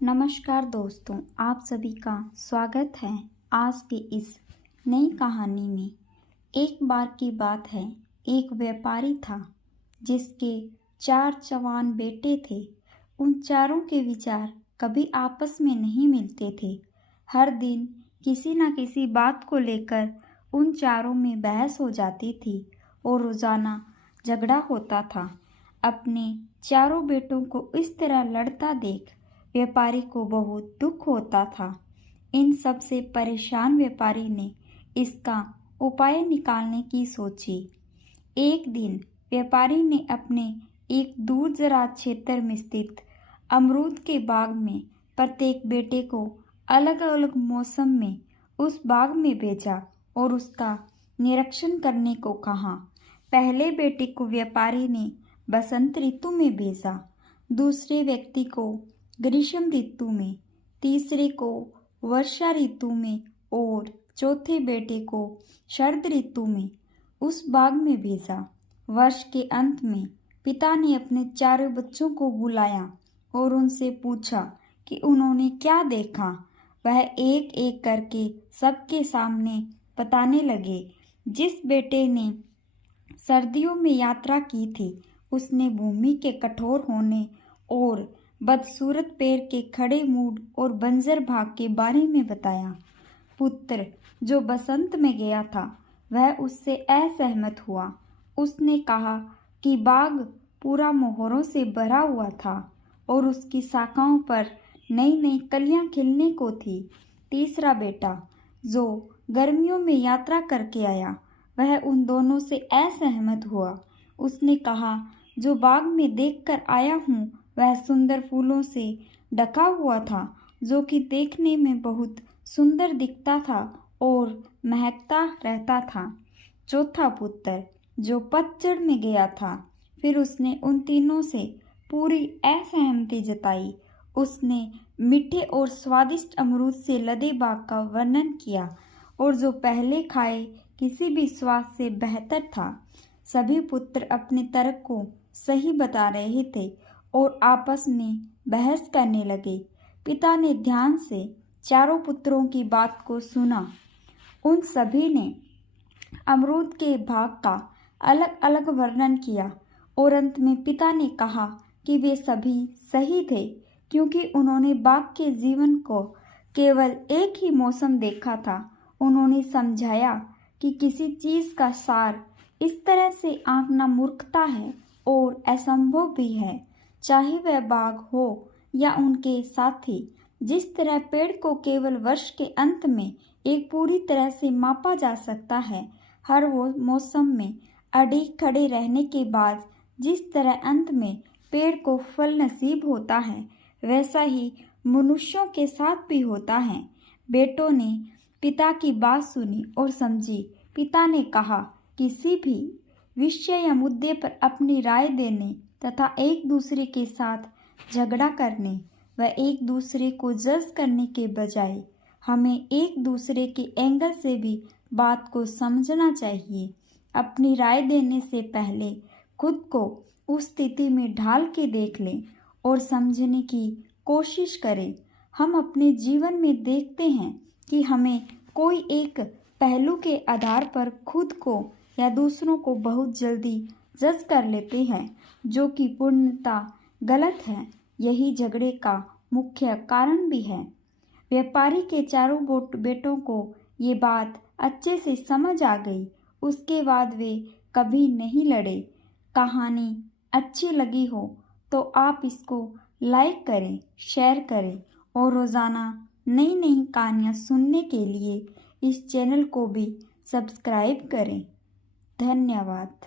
नमस्कार दोस्तों, आप सभी का स्वागत है आज की इस नई कहानी में। एक बार की बात है, एक व्यापारी था जिसके 4 जवान बेटे थे। उन चारों के विचार कभी आपस में नहीं मिलते थे। हर दिन किसी न किसी बात को लेकर उन चारों में बहस हो जाती थी और रोजाना झगड़ा होता था। अपने चारों बेटों को इस तरह लड़ता देख व्यापारी को बहुत दुख होता था। इन सब से परेशान व्यापारी ने इसका उपाय निकालने की सोची। एक दिन व्यापारी ने अपने एक दूर दराज क्षेत्र में स्थित अमरूद के बाग में प्रत्येक बेटे को अलग अलग मौसम में उस बाग में भेजा और उसका निरीक्षण करने को कहा। पहले बेटे को व्यापारी ने बसंत ऋतु में भेजा, दूसरे व्यक्ति को ग्रीष्म ऋतु में, तीसरे को वर्षा ऋतु में और चौथे बेटे को शरद ऋतु में उस बाग में भेजा। वर्ष के अंत में पिता ने अपने चारों बच्चों को बुलाया और उनसे पूछा कि उन्होंने क्या देखा। वह एक एक करके सबके सामने बताने लगे। जिस बेटे ने सर्दियों में यात्रा की थी, उसने भूमि के कठोर होने और बदसूरत पेड़ के खड़े मूड और बंजर भाग के बारे में बताया। पुत्र जो बसंत में गया था, वह उससे असहमत हुआ। उसने कहा कि बाग पूरा मोहरों से भरा हुआ था और उसकी शाखाओं पर नई नई कलियां खिलने को थी। तीसरा बेटा जो गर्मियों में यात्रा करके आया, वह उन दोनों से असहमत हुआ। उसने कहा, जो बाग में देखकर आया हूँ वह सुंदर फूलों से ढका हुआ था, जो कि देखने में बहुत सुंदर दिखता था और महकता रहता था। चौथा पुत्र जो पतझड़ में गया था, फिर उसने उन तीनों से पूरी असहमति जताई। उसने मीठे और स्वादिष्ट अमरूद से लदे बाग का वर्णन किया और जो पहले खाए किसी भी स्वाद से बेहतर था। सभी पुत्र अपने तर्क को सही बता रहे थे और आपस में बहस करने लगे। पिता ने ध्यान से चारों पुत्रों की बात को सुना। उन सभी ने अमरूद के बाग का अलग अलग वर्णन किया और अंत में पिता ने कहा कि वे सभी सही थे, क्योंकि उन्होंने बाग के जीवन को केवल एक ही मौसम देखा था। उन्होंने समझाया कि किसी चीज़ का सार इस तरह से आंकना मूर्खता है और असंभव भी है, चाहे वह बाग हो या उनके साथी। जिस तरह पेड़ को केवल वर्ष के अंत में एक पूरी तरह से मापा जा सकता है, हर वो मौसम में अडिग खड़े रहने के बाद जिस तरह अंत में पेड़ को फल नसीब होता है, वैसा ही मनुष्यों के साथ भी होता है। बेटों ने पिता की बात सुनी और समझी। पिता ने कहा, किसी भी विषय या मुद्दे पर अपनी राय देने तथा एक दूसरे के साथ झगड़ा करने व एक दूसरे को जज करने के बजाय हमें एक दूसरे के एंगल से भी बात को समझना चाहिए। अपनी राय देने से पहले खुद को उस स्थिति में ढाल के देख लें और समझने की कोशिश करें। हम अपने जीवन में देखते हैं कि हमें कोई एक पहलू के आधार पर खुद को या दूसरों को बहुत जल्दी जज कर लेते हैं, जो कि पूर्णतः गलत है। यही झगड़े का मुख्य कारण भी है। व्यापारी के चारों बेटों को ये बात अच्छे से समझ आ गई। उसके बाद वे कभी नहीं लड़े। कहानी अच्छी लगी हो तो आप इसको लाइक करें, शेयर करें और रोज़ाना नई नई कहानियाँ सुनने के लिए इस चैनल को भी सब्सक्राइब करें। धन्यवाद।